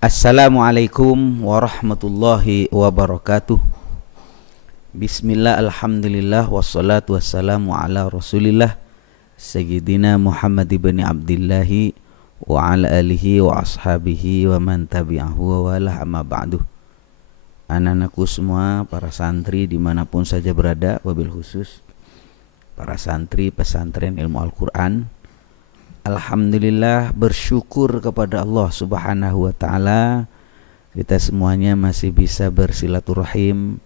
Assalamualaikum warahmatullahi wabarakatuh. Bismillah, alhamdulillah, wassalatu wassalamu ala rasulillah Sayyidina Muhammad ibn Abdillahi wa ala alihi wa ashabihi wa man tabi'ahu wa wala amma ba'du. Anak-anakku semua, para santri dimanapun saja berada, wabil khusus para santri pesantren ilmu Al-Quran, alhamdulillah, bersyukur kepada Allah subhanahu wa ta'ala, kita semuanya masih bisa bersilaturahim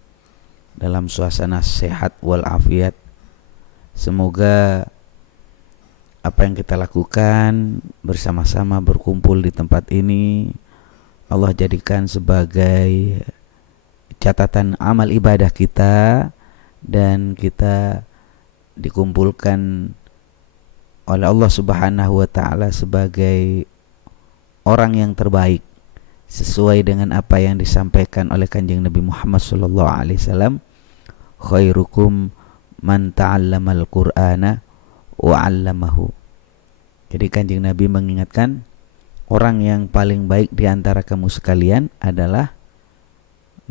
dalam suasana sehat walafiat. Semoga apa yang kita lakukan bersama-sama berkumpul di tempat ini Allah jadikan sebagai catatan amal ibadah kita, dan kita dikumpulkan oleh Allah subhanahu wa ta'ala sebagai orang yang terbaik sesuai dengan apa yang disampaikan oleh Kanjeng Nabi Muhammad sallallahu alaihi wasallam, khairukum man ta'allamal qur'ana wa 'allamahu. Jadi Kanjeng Nabi mengingatkan, orang yang paling baik di antara kamu sekalian adalah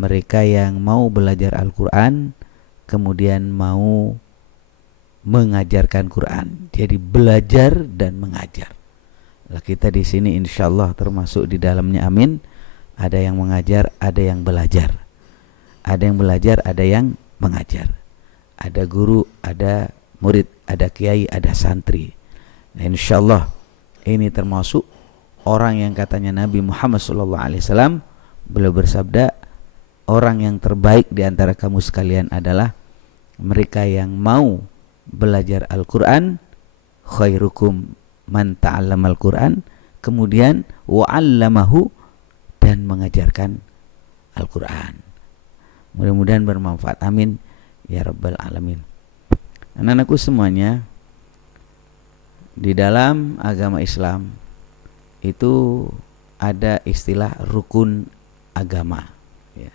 mereka yang mau belajar Al-Qur'an kemudian mau mengajarkan Quran. Jadi belajar dan mengajar. Lah kita di sini insyaallah termasuk di dalamnya, amin. Ada yang mengajar, ada yang belajar. Ada yang belajar, ada yang mengajar. Ada guru, ada murid, ada kiai, ada santri. Nah, insyaallah ini termasuk orang yang katanya Nabi Muhammad SAW, beliau bersabda, orang yang terbaik di antara kamu sekalian adalah mereka yang mau belajar Al-Quran, khairukum man ta'allamal Quran, kemudian wa'allamahu, dan mengajarkan Al-Quran. Mudah-mudahan bermanfaat, amin ya rabbal alamin. Anak-anakku semuanya, di dalam agama Islam itu ada istilah rukun agama ya.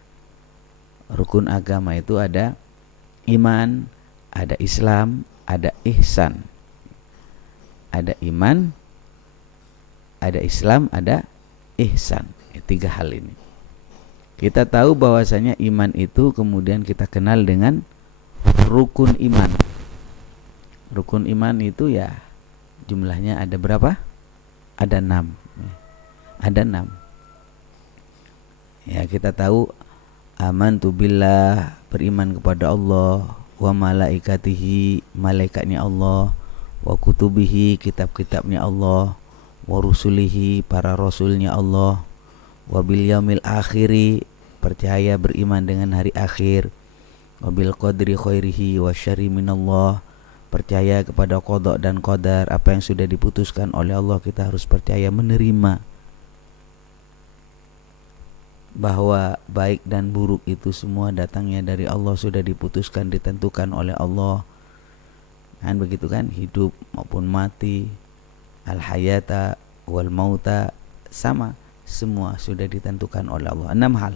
Rukun agama itu ada iman, ada Islam, ada ihsan. Ada iman, ada Islam, ada ihsan. Tiga hal ini. Kita tahu bahwasanya iman itu kemudian kita kenal dengan rukun iman. Rukun iman itu ya jumlahnya ada berapa? Ada 6. Ada 6. Ya, kita tahu amantu billah, beriman kepada Allah, wa malaikatihi, malaikatnya Allah, wa kutubihi, kitab-kitabnya Allah, wa rusulihi, para rasulnya Allah, wa bil yaumil akhiri, percaya beriman dengan hari akhir, wa bil qadri khairihi wa syarri minallah, percaya kepada qada dan qadar, apa yang sudah diputuskan oleh Allah kita harus percaya, menerima bahwa baik dan buruk itu semua datangnya dari Allah, sudah diputuskan, ditentukan oleh Allah. Kan begitu kan, hidup maupun mati, al-hayata wal mauta, sama, semua sudah ditentukan oleh Allah. 6 hal.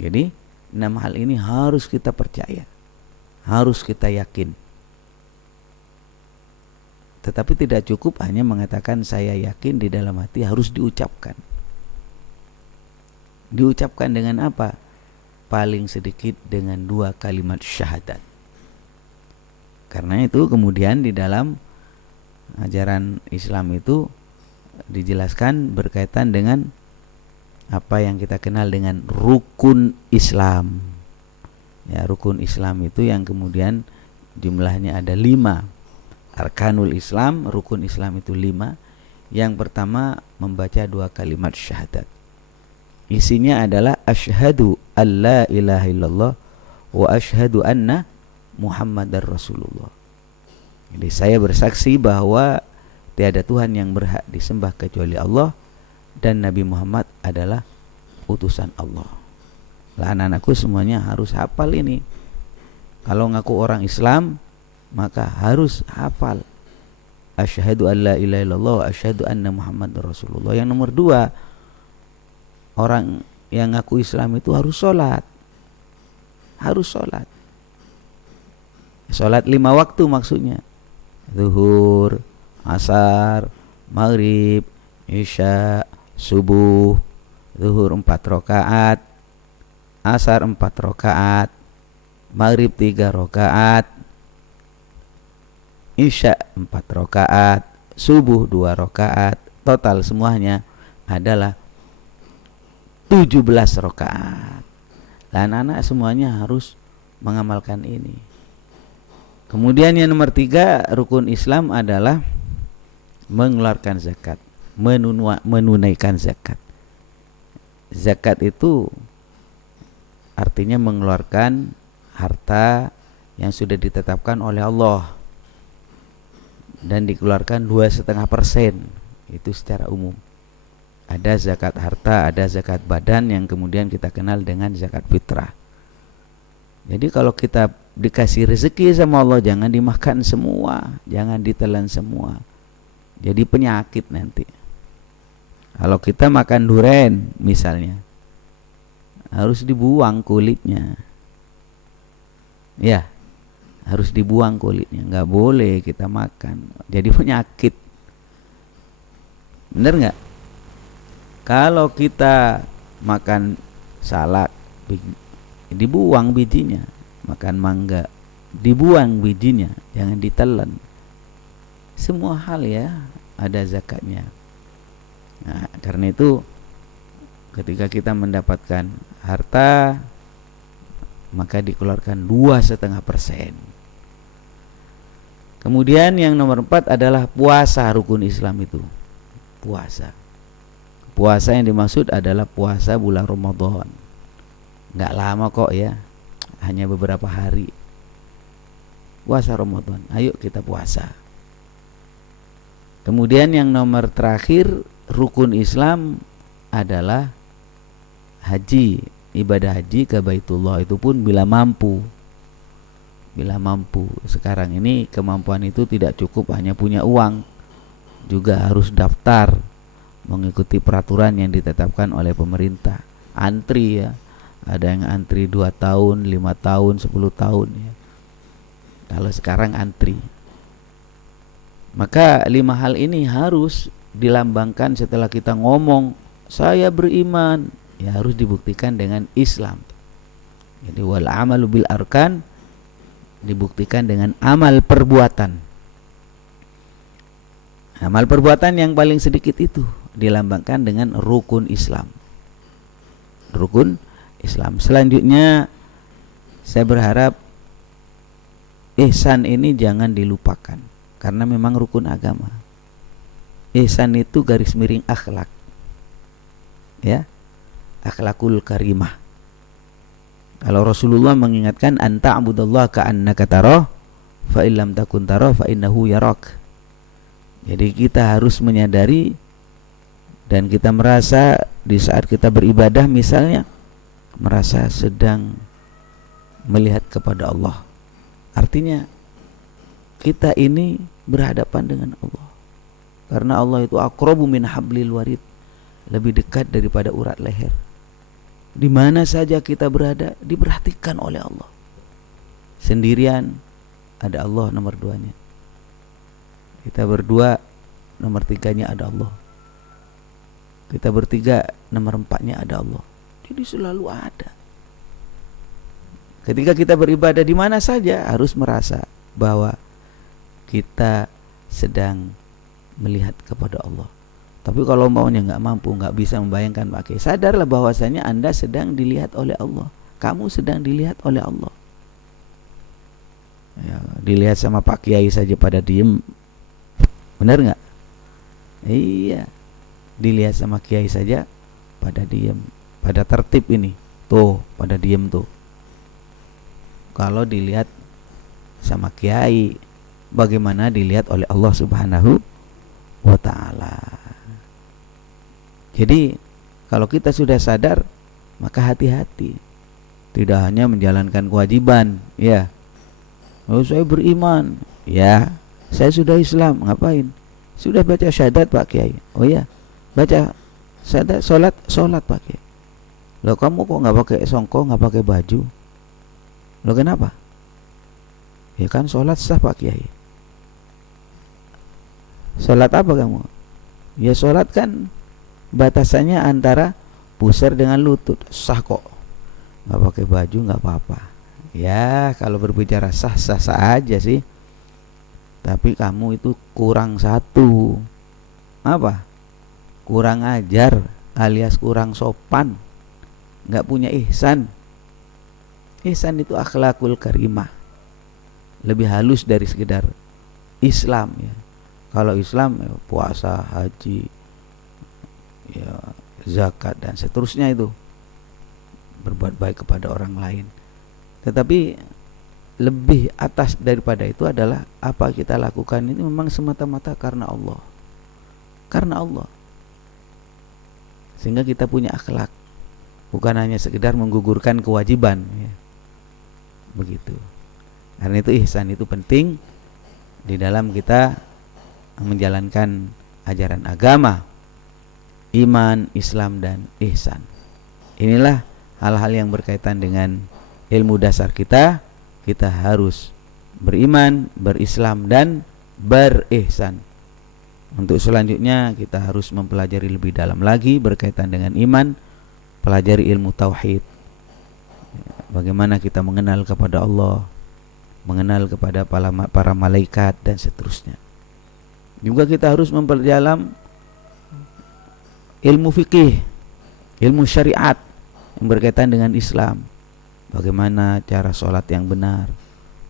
Jadi 6 hal ini harus kita percaya, harus kita yakin. Tetapi tidak cukup hanya mengatakan saya yakin di dalam hati, harus diucapkan. Diucapkan dengan apa? Paling sedikit dengan 2 kalimat syahadat. Karena itu kemudian di dalam ajaran Islam itu dijelaskan berkaitan dengan apa yang kita kenal dengan rukun Islam. Ya, rukun Islam itu yang kemudian jumlahnya ada 5. Arkanul Islam, rukun Islam itu 5. Yang pertama membaca 2 kalimat syahadat. Isinya adalah asyhadu alla ilaha illallah wa asyhadu anna Muhammadar Rasulullah. Jadi saya bersaksi bahwa tiada Tuhan yang berhak disembah kecuali Allah, dan Nabi Muhammad adalah utusan Allah. Lah, anak-anakku semuanya harus hafal ini. Kalau ngaku orang Islam maka harus hafal asyhadu alla ilaha illallah wa asyhadu anna Muhammadar Rasulullah. Yang nomor 2, orang yang ngaku Islam itu harus sholat. Harus sholat. Sholat 5 waktu maksudnya. Zuhur, asar, maghrib, isya, subuh, zuhur 4 rakaat, asar 4 rakaat, maghrib 3 rakaat, isya 4 rakaat, subuh 2 rakaat, total semuanya adalah 17 rakaat. Dan anak semuanya harus mengamalkan ini. Kemudian yang nomor 3, rukun Islam adalah mengeluarkan zakat, menunaikan zakat. Zakat itu artinya mengeluarkan harta yang sudah ditetapkan oleh Allah dan dikeluarkan 2,5%, itu secara umum. Ada zakat harta, ada zakat badan yang kemudian kita kenal dengan zakat fitrah. Jadi kalau kita dikasih rezeki sama Allah, jangan dimakan semua, jangan ditelan semua. Jadi penyakit nanti. Kalau kita makan duren misalnya, harus dibuang kulitnya. Ya, harus dibuang kulitnya, nggak boleh kita makan. Jadi penyakit. Bener nggak? Kalau kita makan salak, dibuang bijinya. Makan mangga, dibuang bijinya, jangan ditelan. Semua hal ya ada zakatnya. Nah, karena itu ketika kita mendapatkan harta, maka dikeluarkan 2,5%. Kemudian yang nomor 4 adalah puasa, rukun Islam itu. Puasa. Puasa yang dimaksud adalah puasa bulan Ramadan. Nggak lama kok ya, hanya beberapa hari. Puasa Ramadan, ayo kita puasa. Kemudian yang nomor terakhir, rukun Islam adalah haji, ibadah haji ke Baitullah, itu pun bila mampu. Bila mampu. Sekarang ini kemampuan itu tidak cukup hanya punya uang, juga harus daftar mengikuti peraturan yang ditetapkan oleh pemerintah. Antri ya, ada yang antri 2 tahun, 5 tahun, 10 tahun ya. Kalau sekarang antri, maka 5 hal ini harus dilambangkan setelah kita ngomong saya beriman, ya harus dibuktikan dengan Islam. Jadi wal amalu bil arkan, dibuktikan dengan amal perbuatan. Amal perbuatan yang paling sedikit itu dilambangkan dengan rukun Islam. Rukun Islam. Selanjutnya saya berharap ihsan ini jangan dilupakan, karena memang rukun agama. Ihsan itu garis miring akhlak. Ya. Akhlakul karimah. Kalau Rasulullah mengingatkan anta abudallah ka'annaka tarah fa illam takun tarah fa innahu yarak. Jadi kita harus menyadari dan kita merasa di saat kita beribadah misalnya merasa sedang melihat kepada Allah. Artinya kita ini berhadapan dengan Allah. Karena Allah itu aqrabu min hablil warid, lebih dekat daripada urat leher. Di mana saja kita berada diperhatikan oleh Allah. Sendirian ada Allah nomor 2-nya. Kita berdua nomor 3-nya ada Allah. Kita bertiga nomor 4-nya ada Allah. Jadi selalu ada. Ketika kita beribadah di mana saja harus merasa bahwa kita sedang melihat kepada Allah. Tapi kalau maunya nggak mampu, nggak bisa membayangkan, pakai sadarlah bahwasanya Anda sedang dilihat oleh Allah. Kamu sedang dilihat oleh Allah. Ya, dilihat sama Pak Kiai saja pada diem, benar nggak? Iya, dilihat sama Kiai saja pada diem, pada tertib ini, tuh pada diem tuh. Kalau dilihat sama Kiai, bagaimana dilihat oleh Allah Subhanahu wa Ta'ala. Jadi kalau kita sudah sadar, maka hati-hati. Tidak hanya menjalankan kewajiban, ya. Oh, saya beriman, ya. Saya sudah Islam, ngapain? Sudah baca syahadat Pak Kiai. Oh ya, baca syahadat, sholat Pak Kiai. Loh kamu kok nggak pakai songkok, nggak pakai baju? Loh kenapa? Ya kan sholat sah Pak Kiai. Sholat apa kamu? Ya sholat kan batasannya antara pusar dengan lutut. Sah kok, nggak pakai baju nggak apa-apa. Ya kalau berbicara sah-sah aja sih, tapi kamu itu kurang satu. Apa? Kurang ajar alias kurang sopan, nggak punya ihsan. Ihsan itu akhlakul karimah, lebih halus dari sekedar Islam ya. Kalau Islam ya, puasa, haji, ya, zakat dan seterusnya, itu berbuat baik kepada orang lain. Tetapi lebih atas daripada itu adalah apa kita lakukan ini memang semata-mata karena Allah. Karena Allah. Sehingga kita punya akhlak, bukan hanya sekedar menggugurkan kewajiban ya. Begitu. Karena itu ihsan itu penting di dalam kita menjalankan ajaran agama, iman, Islam, dan ihsan. Inilah hal-hal yang berkaitan dengan ilmu dasar kita. Kita harus beriman, berislam, dan berihsan. Untuk selanjutnya kita harus mempelajari lebih dalam lagi berkaitan dengan iman, pelajari ilmu tauhid. Bagaimana kita mengenal kepada Allah, mengenal kepada para malaikat dan seterusnya. Juga kita harus memperdalam ilmu fikih, ilmu syariat yang berkaitan dengan Islam. Bagaimana cara sholat yang benar,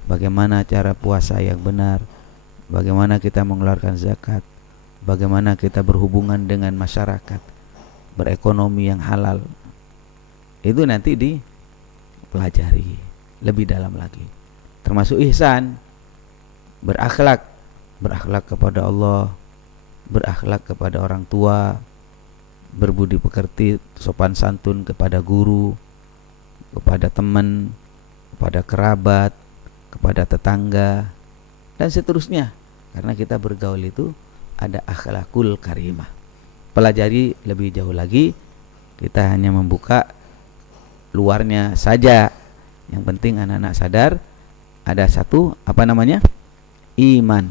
bagaimana cara puasa yang benar, bagaimana kita mengeluarkan zakat, bagaimana kita berhubungan dengan masyarakat, berekonomi yang halal. Itu nanti dipelajari lebih dalam lagi. Termasuk ihsan, berakhlak kepada Allah, berakhlak kepada orang tua, berbudi pekerti, sopan santun kepada guru, kepada teman, kepada kerabat, kepada tetangga, dan seterusnya. Karena kita bergaul itu ada akhlakul karimah. Pelajari lebih jauh lagi, kita hanya membuka luarnya saja. Yang penting anak-anak sadar ada satu, apa namanya? Iman.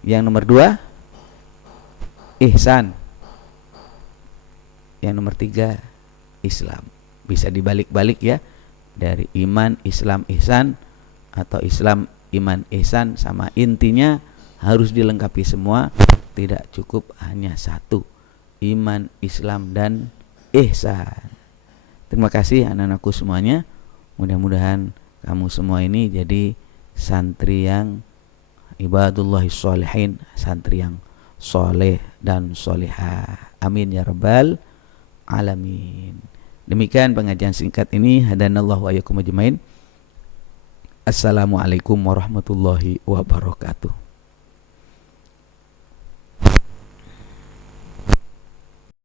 Yang nomor 2 ihsan. Yang nomor 3 Islam. Bisa dibalik-balik ya, dari iman, Islam, ihsan, atau Islam, iman, ihsan, sama intinya harus dilengkapi semua. Tidak cukup hanya satu, iman, Islam, dan ihsan. Terima kasih anak-anakku semuanya. Mudah-mudahan kamu semua ini jadi santri yang ibadullahis sholihin, santri yang soleh dan solehah. Amin ya rabbal alamin. Demikian pengajian singkat ini. Hadanallahu wa iyyakum ajmain. Assalamualaikum warahmatullahi wabarakatuh.